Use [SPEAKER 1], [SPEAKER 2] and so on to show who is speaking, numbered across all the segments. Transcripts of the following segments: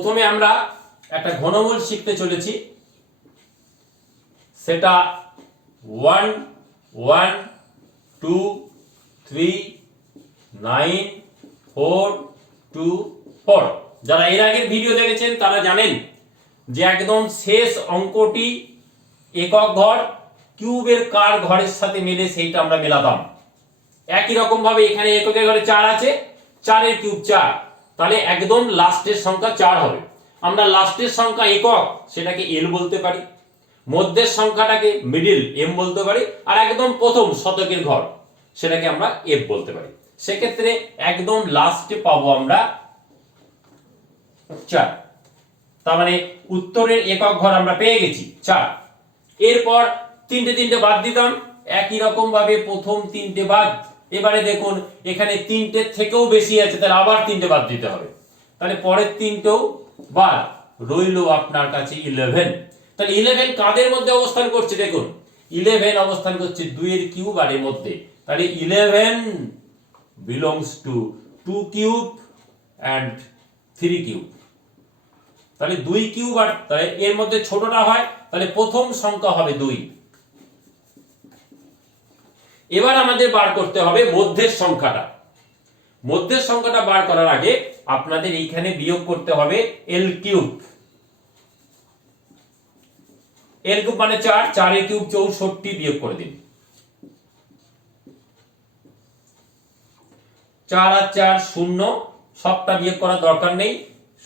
[SPEAKER 1] প্রথমে আমরা একটা ঘনমূল শিখতে চলেছি। সেটা one one, two, three, nine, four, two, four. যারা এর আগের ভিডিও দেখেছেন, তারা জানেন যে একদম শেষ অঙ্কটি একক ঘর, কিউবের কার ঘরের সাথে মিলে সেইটা আমরা মেলাতাম। একই রকম ভাবে এখানে এককের ঘরে চার আছে, চারের কিউব চার। তাহলে একদম লাস্টের সংখ্যা চার হবে। আমরা লাস্টের সংখ্যা একক, সেটাকে এল বলতে পারি। মধ্যের সংখ্যাটাকে মিডিল এম বলতে পারি। আর একদম প্রথম শতকের ঘর, সেটাকে আমরা এফ বলতে পারি। সেক্ষেত্রে একদম লাস্টে পাবো আমরা চার। তার মানে উত্তরের একক ঘর আমরা পেয়ে গেছি, চার। এরপর তিনটে তিনটে বাদ দিতাম। একই রকম ভাবে প্রথম তিনটে বাদ এবারে দেখুন, এখানে তিনটে থেকেও বেশি আছে, তাহলে আবার তিনটে বাদ দিতে হবে। তাহলে পরের তিনটেও বাদ রইল আপনার কাছে ইলেভেন তাহলে ইলেভেন কাদের মধ্যে অবস্থান করছে দেখুন ইলেভেন অবস্থান করছে দুইয়ের কিউব আর এর মধ্যে। তাহলে eleven belongs to two cube and three cube তাহলে দুই কিউব আর, তাহলে এর মধ্যে ছোটটা হয়, তাহলে প্রথম সংখ্যা হবে দুই। এবার আমাদের বার করতে হবে মধ্যের সংখ্যাটা। মধ্যের সংখ্যাটা বার করার আগে আপনাদের এইখানে বিয়োগ করতে হবে এল কিউব এল কিউব মানে চার চারের কিউব চৌষট্টি বিয়োগ করে দিন। চার আর চার শূন্য, সবটা বিয়োগ করার দরকার নেই।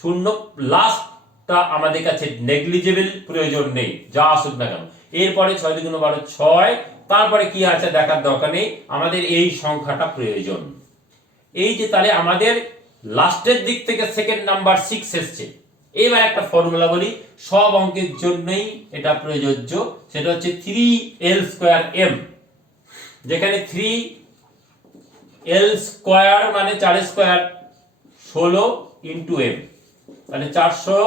[SPEAKER 1] শূন্য লাস্টটা আমাদের কাছে নেগলিজেবল প্রয়োজন নেই, যা আসুক না কেন। এরপরে ছয় দুগুণ বারো ছয় তারপরে কি আছে দেখার দরকার নেই? আমাদের এই সংখ্যাটা প্রয়োজন। এই যে তাহলে আমাদের লাস্টের দিক থেকে সেকেন্ড নাম্বার সিক্স এসছে। এবার একটা ফর্মুলা বলি, সব অঙ্কের জন্যই এটা প্রযোজ্য। সেটা হচ্ছে থ্রি এল স্কোয়ার এম যেখানে থ্রি এল স্কোয়ার মানে চার স্কোয়ার ষোলো ইন্টু এম মানে চারশো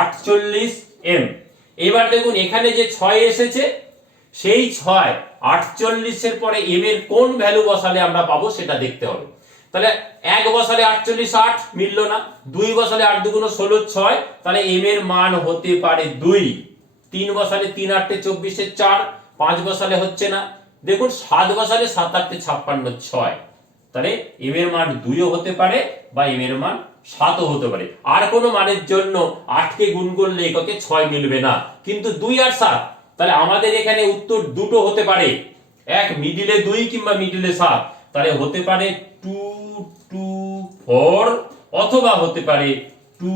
[SPEAKER 1] আটচল্লিশ এম এবার দেখুন, এখানে যে ছয় এসেছে, সেই ছয় আটচল্লিশের পরে এম এর কোন ভ্যালু বসালে আমরা পাবো সেটা দেখতে হবে। তাহলে এক বসালে আটচল্লিশ আট মিললো না, দুই বসালে আট দুগুণ ষোলো ছয়, তাহলে এম এর মান হতে পারে দুই। তিন বসালে তিন আটটে চব্বিশে চার, পাঁচ বসালে হচ্ছে না। দেখুন, সাত বসালে সাত আটটে ছাপ্পান্ন ছয়, তাহলে এম এর মান দুইও হতে পারে বা এম এর মান সাতও হতে পারে। আর কোনো মানের জন্য আটকে গুণ করলে এককে ছয় মিলবে না। কিন্তু দুই আর সাত তাহলে আমাদের এখানে উত্তর দুটো হতে পারে। এক মিডিলে দুই কিংবা মিডিলে সাত। তাহলে হতে পারে টু টু ফোর অথবা হতে পারে টু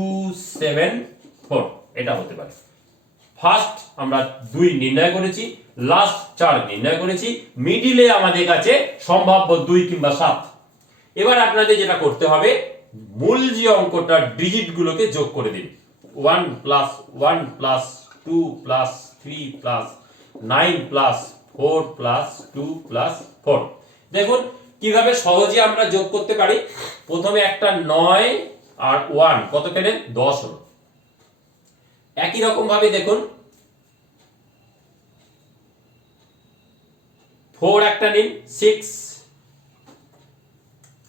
[SPEAKER 1] সেভেন ফোর এটা হতে পারে। ফার্স্ট আমরা দুই নির্ণয় করেছি লাস্ট চার নির্ণয় করেছি। মিডিলে আমাদের কাছে সম্ভাব্য দুই কিংবা সাত। এবার আপনাদের যেটা করতে হবে, মূল যে অঙ্কটা ডিজিট গুলোকে যোগ করে দিন। One plus one plus two plus three plus nine plus four plus two plus four দেখুন, কীভাবে সহজে আমরা যোগ করতে পারি? প্রথমে একটা নয় আর ওয়ান কত পেলেন দশ হলো। একই রকম ভাবে দেখুন। ফোর একটা নিন সিক্স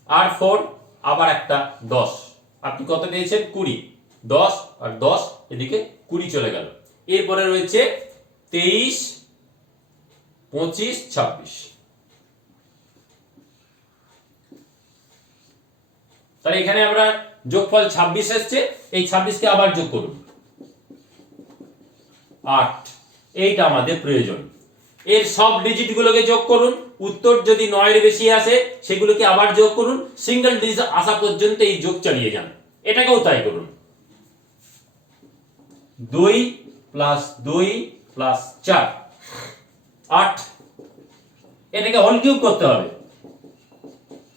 [SPEAKER 1] আর ফোর আবার একটা দশ। আপনি কত পেয়েছেন? কুড়ি। দশ আর দশ, এদিকে কুড়ি চলে গেল। এরপরে রয়েছে তেইশ, পঁচিশ, ছাব্বিশ। তাহলে এখানে আমরা যোগফল ছাব্বিশ এসছে, এই ছাব্বিশকে আবার যোগ করুন। আট, এইটা আমাদের প্রয়োজন। এর সব ডিজিট গুলোকে যোগ করুন, উত্তর যদি নয়ের বেশি আসে, সেগুলোকে আবার যোগ করুন সিঙ্গেল ডিজিট আসা পর্যন্ত এই যোগ চালিয়ে যান। এটাকেও তাই করুন। দুই প্লাস দুই প্লাস চার। আট। এটাকে হোল কিউব করতে হবে।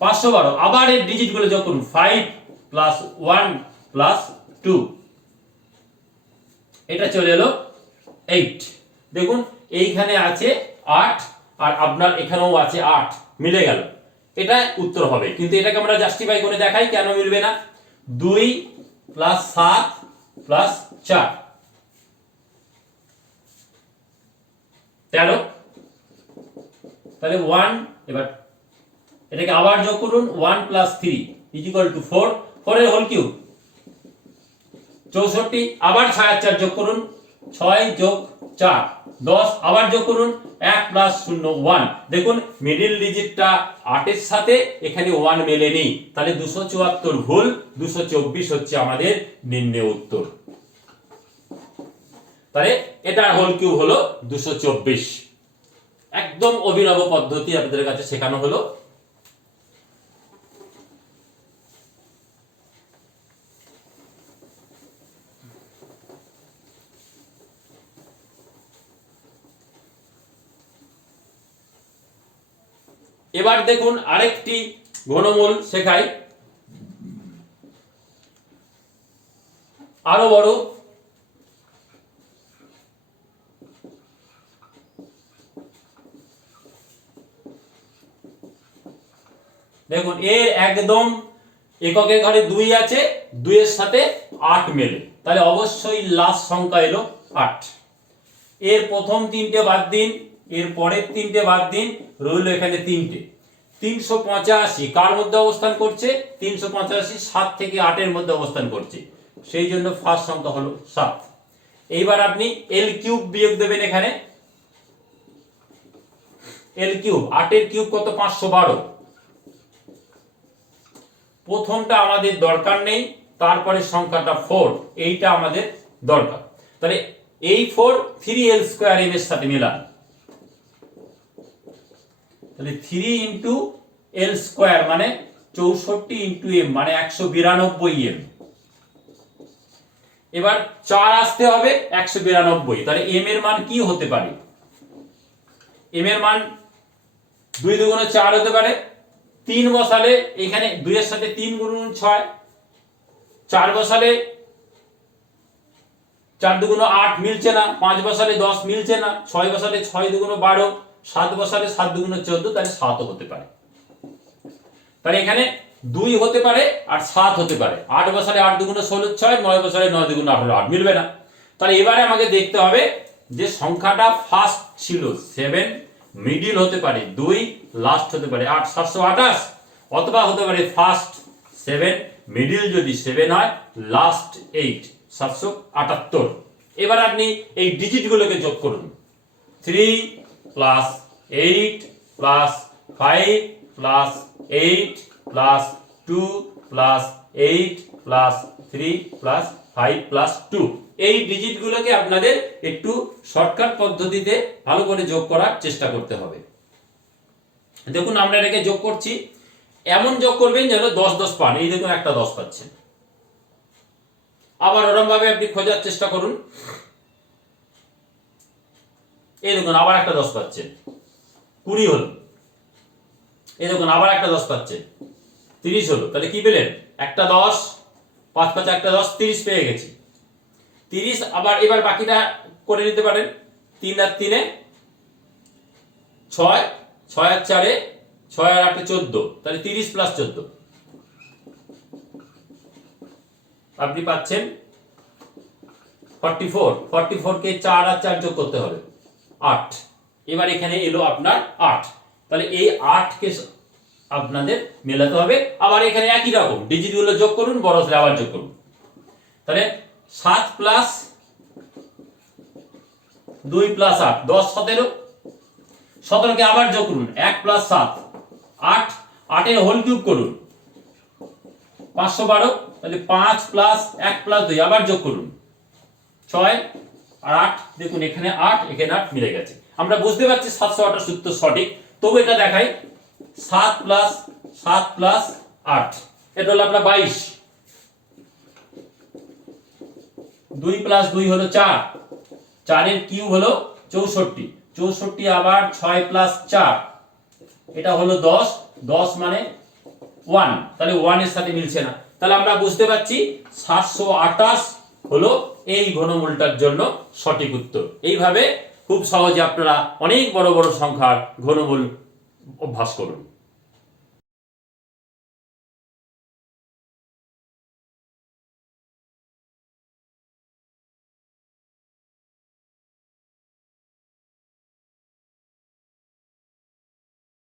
[SPEAKER 1] পাঁচশো বারো। আবার এর ডিজিটগুলো যোগ করুন। Five plus one plus two এটা চলে এলো এইট দেখুন, এইখানে আছে আট আর আপনার এখানেও আছে আট। মিলে গেল। এটা উত্তর হবে। কিন্তু এটাকে আমরা জাস্টিফাই করে দেখাই কেন মিলবে না? দুই প্লাস সাত প্লাস চার। তেরো। তাহলে ওয়ান এবার এটাকে আবার যোগ করুন one plus three equal to four ফোরের হোল কিউব চৌষট্টি, আবার ছয় আর চার যোগ করুন, ছয় যোগ চার, দশ, আবার যোগ করুন, এক প্লাস শূন্য ওয়ান দেখুন মিডিল ডিজিটটা আটের সাথে এখানে ওয়ান মেলেনি। তাহলে দুশো চুয়াত্তর ভুল, দুশো চব্বিশ হচ্ছে আমাদের নির্ণয় উত্তর। তাহলে এটার হোল কিউব হলো দুশো চব্বিশ। একদম অভিনব পদ্ধতি আপনাদের কাছে শেখানো হলো। এবার দেখুন আরেকটি ঘনমূল শেখাই। আরও বড় দেখুন এর একদম এককের ঘরে দুই আছে, দুইয়ের সাথে আট মেলে। তাহলে অবশ্যই লাস্ট সংখ্যা এলো আট। এর প্রথম তিনটে বাদ দিন, এর পরের তিনটে বাদ দিন, রইল এখানে তিনটে। তিনশো পঁচাশি, কার মধ্যে অবস্থান করছে? তিনশো পঁচাশি, সাত থেকে আটের মধ্যে অবস্থান করছে। সেই জন্য ফার্স্ট সংখ্যা হলো সাত। এইবার আপনি এল কিউব বিয়োগ দেবেন এখানে। এল কিউব আটের কিউব কত? পাঁচশো বারো। প্রথমটা আমাদের দরকার নেই, তারপরে সংখ্যাটা ফোর এইটা আমাদের দরকার। তাহলে এই four three L square M এর সাথে মিলান। তাহলে থ্রি ইন্টু এল স্কোয়ার মানে চৌষট্টি ইন্টু এম মানে একশো বিরানব্বই এম এবার চার আসতে হবে একশো বিরানব্বই। তাহলে এম এর মান কি হতে পারে? এম এর মান দুই দুগুণে চার হতে পারে তিন বসালে এখানে দুইয়ের সাথে তিন গুণন ছয়, চার বসালে চার দুগুণ আট মিলছে না, পাঁচ বসালে দশ মিলছে না, ছয় বসালে ছয় দুগুণ বারো, সাত বসালে সাত দুগুণ চোদ্দ, তাহলে সাতও হতে পারে। তাহলে এখানে দুই হতে পারে আর সাত হতে পারে। আট বসালে আট দুগুণ ষোলো ছয়, নয় বসালে নয় দুগুণ আঠারো, আট মিলবে না। তাহলে এবারে আমাকে দেখতে হবে যে সংখ্যাটা ফার্স্ট ছিল সেভেন মিডিল হতে পারে দুই লাস্ট হতে পারে আট, সাতশো আঠাশ, অথবা হতে পারে ফার্স্ট সেভেন মিডিল যদি সেভেন হয় লাস্ট এইট সাতশো আটাত্তর। এবার আপনি এই ডিজিটগুলোকে যোগ করুন। Three plus eight plus five plus eight plus two plus eight plus three plus five plus two এই ডিজিটগুলোকে আপনাদের একটু শর্টকাট পদ্ধতিতে ভালো করে যোগ করার চেষ্টা করতে হবে। দেখুন, আমরা এটাকে যোগ করছি। এমন যোগ করবেন যেন দশ দশ পান। এই দেখুন, একটা দশ পাচ্ছেন। আবার ওরম ভাবে আপনি খোঁজার চেষ্টা করুন। এই দেখুন, আবার একটা দশ পাচ্ছেন। কুড়ি হলো। এই দেখুন, আবার একটা দশ পাচ্ছেন। তিরিশ হলো। তাহলে কি পেলেন? একটা দশ। পাঁচ পাঁচ একটা দশ, তিরিশ পেয়ে গেছি। তিরিশ, আবার এবার বাকিটা করে নিতে পারেন। তিন আর তিনে ছয় ছয় আর চারে ছয় আর আটে চোদ্দ। তাহলে তিরিশ প্লাস চোদ্দ। আপনি পাচ্ছেন ফর্টি ফোর ফর্টি ফোরকে চার আর চার যোগ করতে হবে। আট। এবার এখানে এলো আপনার আট। তাহলে এই আটকে আপনাদের মেলাতে হবে। আবার এখানে একই রকম ডিজিটগুলো যোগ করুন বড় হলে আবার যোগ করুন। তাহলে সাত প্লাস দুই প্লাস আট, দশ সতেরো। সতেরোকে আবার যোগ করুন, এক প্লাস সাত, আট। আটের হোল কিউব করুন। পাঁচশো বারো, তাহলে পাঁচ প্লাস এক প্লাস দুই, আবার যোগ করুন। ছয় আর আট, দেখুন এখানে আট এখানে আট মিলে গেছে। আমরা বুঝতে পারছি সাতশো আঠাশ সূত্র সঠিক, তবু এটা দেখাই সাত প্লাস সাত প্লাস আট। এটা হলো আপনার বাইশ। দুই প্লাস দুই হলো চার। চারের কিউ হলো চৌষট্টি। চৌষট্টি আবার ছয় প্লাস চার। এটা হলো দশ। দশ মানে ওয়ান। তাহলে ওয়ানের সাথে মিলছে না। তাহলে আমরা বুঝতে পারছি সাতশো আঠাশ হলো এই ঘনমূলটার জন্য সঠিক উত্তর। এইভাবে খুব সহজে আপনারা অনেক বড় বড় সংখ্যার ঘনমূল অভ্যাস করুন